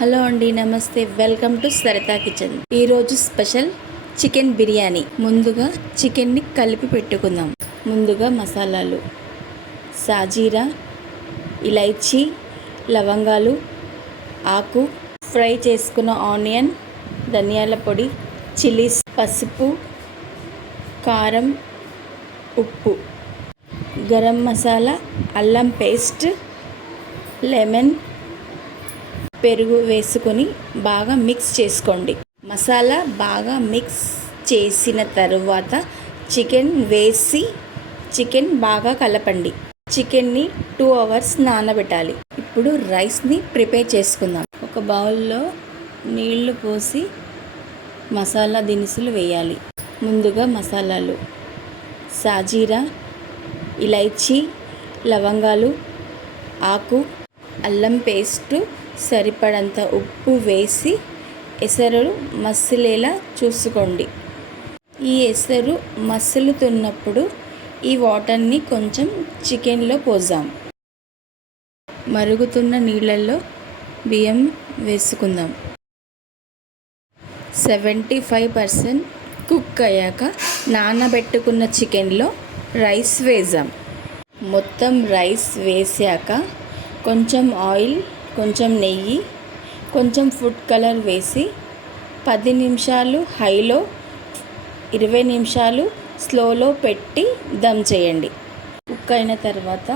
Hello అండి, నమస్తే. Welcome to Sarita kitchen. ఈరోజు స్పెషల్ చికెన్ బిర్యానీ. ముందుగా చికెన్ని కలిపి పెట్టుకుందాం. ముందుగా మసాలాలు: సాజీరా, ఇలైచీ, లవంగాలు, ఆకు, ఫ్రై చేసుకున్న ఆనియన్, ధనియాల పొడి, చిల్లీస్, పసుపు, కారం, ఉప్పు, గరం మసాలా, అల్లం పేస్ట్, లెమన్, పెరుగు వేసుకొని బాగా మిక్స్ చేసుకోండి. మసాలా బాగా మిక్స్ చేసిన తరువాత చికెన్ వేసి చికెన్ బాగా కలపండి. చికెన్ని 2 hours నానబెట్టాలి. ఇప్పుడు రైస్ని ప్రిపేర్ చేసుకుందాం. ఒక బౌల్లో నీళ్లు పోసి మసాలా దినుసులు వేయాలి. ముందుగా మసాలాలు: సాజీరా, ఇలైచీ, లవంగాలు, ఆకు, అల్లం పేస్టు, సరిపడంత ఉప్పు వేసి ఎసరు మసిలేలా చూసుకోండి. ఈ ఎసరు మసులుతున్నప్పుడు ఈ వాటర్ని కొంచెం చికెన్లో పోద్దాం. మరుగుతున్న నీళ్ళల్లో బియ్యం వేసుకుందాం. 75% కుక్ అయ్యాక నానబెట్టుకున్న చికెన్లో రైస్ వేద్దాం. మొత్తం రైస్ వేసాక కొంచెం ఆయిల్, కొంచెం నెయ్యి, కొంచెం ఫుడ్ కలర్ వేసి 10 నిమిషాలు హైలో, 20 నిమిషాలు స్లోలో పెట్టి దమ్ చేయండి. కుక్ అయిన తర్వాత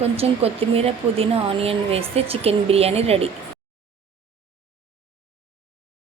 కొంచెం కొత్తిమీర, పుదీనా, ఆనియన్ వేస్తే చికెన్ బిర్యానీ రెడీ.